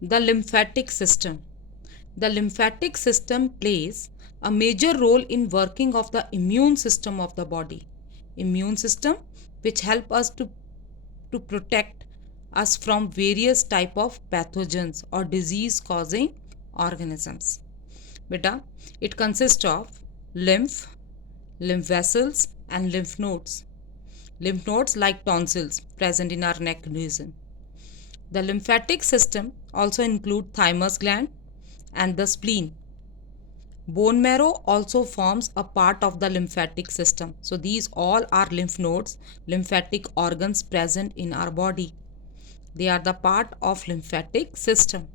The lymphatic system. The lymphatic system plays a major role in working of the immune system of the body. Immune system which help us to protect us from various type of pathogens or disease causing organisms. Beta, it consists of lymph, lymph vessels and lymph nodes. Lymph nodes like tonsils present in our neck region. The lymphatic system also include thymus gland and the spleen. Bone marrow also forms a part of the lymphatic system. So these all are lymph nodes, lymphatic organs present in our body. They are the part of lymphatic system.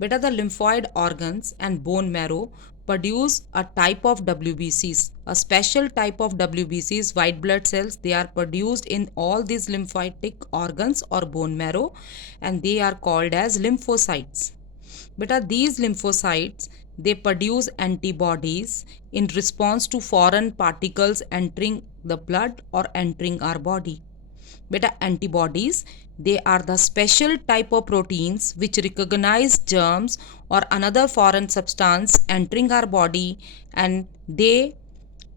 Beta, the lymphoid organs and bone marrow produce a type of WBCs, a special type of WBCs, white blood cells. They are produced in all these lymphatic organs or bone marrow, and they are called as lymphocytes. Beta, these lymphocytes, they produce antibodies in response to foreign particles entering the blood or entering our body. Beta, antibodies, they are the special type of proteins which recognize germs or another foreign substance entering our body, and they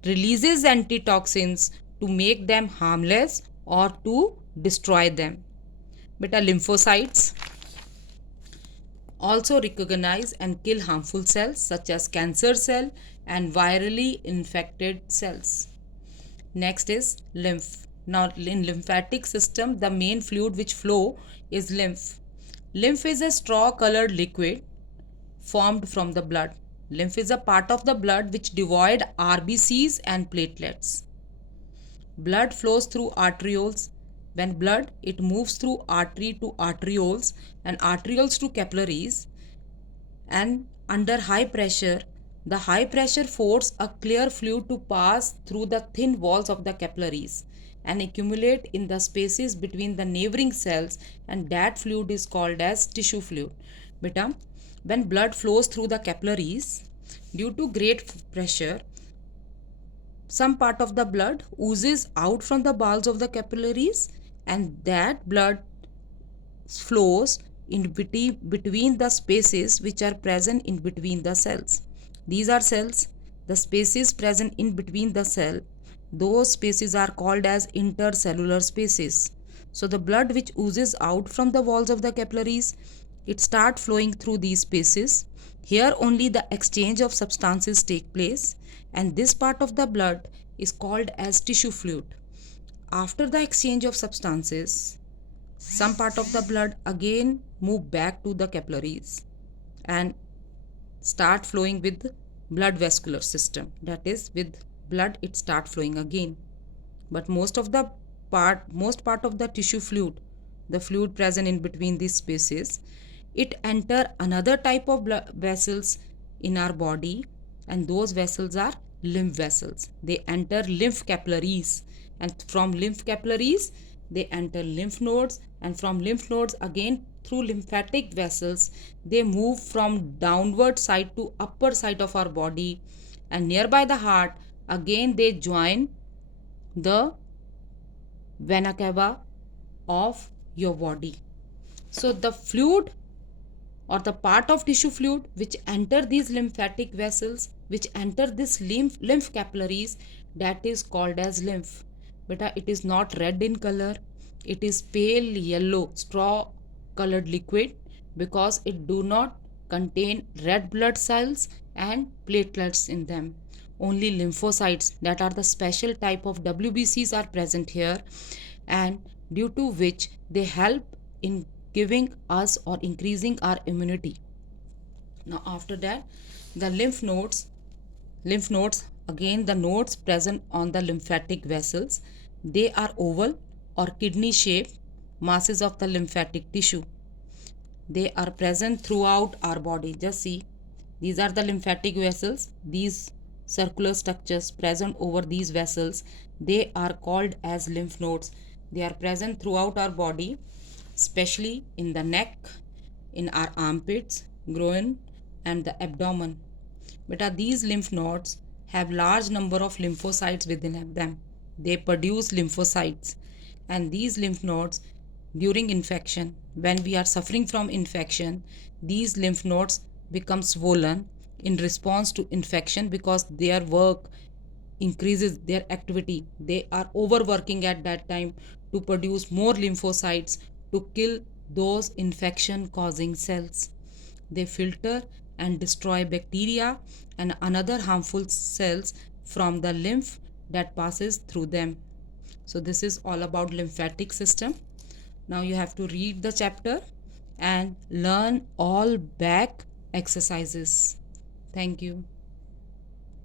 releases antitoxins to make them harmless or to destroy them. Beta, lymphocytes also recognize and kill harmful cells such as cancer cell and virally infected cells. Next is lymph. Now in lymphatic system, the main fluid which flow is lymph. Lymph is a straw colored liquid formed from the blood. Lymph is a part of the blood which divide RBCs and platelets. Blood flows through arterioles. When blood, it moves through artery to arterioles and arterioles to capillaries, and under high pressure, the high pressure force a clear fluid to pass through the thin walls of the capillaries and accumulate in the spaces between the neighboring cells, and that fluid is called as tissue fluid. Beta, when blood flows through the capillaries, due to great pressure, some part of the blood oozes out from the walls of the capillaries, and that blood flows in between the spaces which are present in between the cells. These are cells. The spaces present in between the cell, those spaces are called as intercellular spaces. So the blood which oozes out from the walls of the capillaries, it start flowing through these spaces. Here only the exchange of substances take place, and this part of the blood is called as tissue fluid. After the exchange of substances, some part of the blood again move back to the capillaries and start flowing with blood vascular system. That is, with blood it start flowing again. But most part of the tissue fluid, the fluid present in between these spaces, it enter another type of blood vessels in our body, and those vessels are lymph vessels. They enter lymph capillaries, and from lymph capillaries they enter lymph nodes, and from lymph nodes again through lymphatic vessels they move from downward side to upper side of our body, and nearby the heart again they join the vena cava of your body. So the fluid or the part of tissue fluid which enter these lymphatic vessels, which enter this lymph capillaries, that is called as lymph. But it is not red in color, it is pale yellow straw colored liquid, because it do not contain red blood cells and platelets in them. Only lymphocytes, that are the special type of WBCs, are present here, and due to which they help in giving us or increasing our immunity. Now after that, the lymph nodes, again the nodes present on the lymphatic vessels, they are oval or kidney shaped masses of the lymphatic tissue. They are present throughout our body. Just see, these are the lymphatic vessels. These circular structures present over these vessels, they are called as lymph nodes. They are present throughout our body, especially in the neck, in our armpits, groin, and the abdomen. But these lymph nodes have large number of lymphocytes within them. They produce lymphocytes, and these lymph nodes during infection. When we are suffering from infection, these lymph nodes become swollen in response to infection because their work increases their activity. They are overworking at that time to produce more lymphocytes to kill those infection causing cells. They filter and destroy bacteria and another harmful cells from the lymph that passes through them. So this is all about lymphatic system. Now you have to read the chapter and learn all back exercises. Thank you.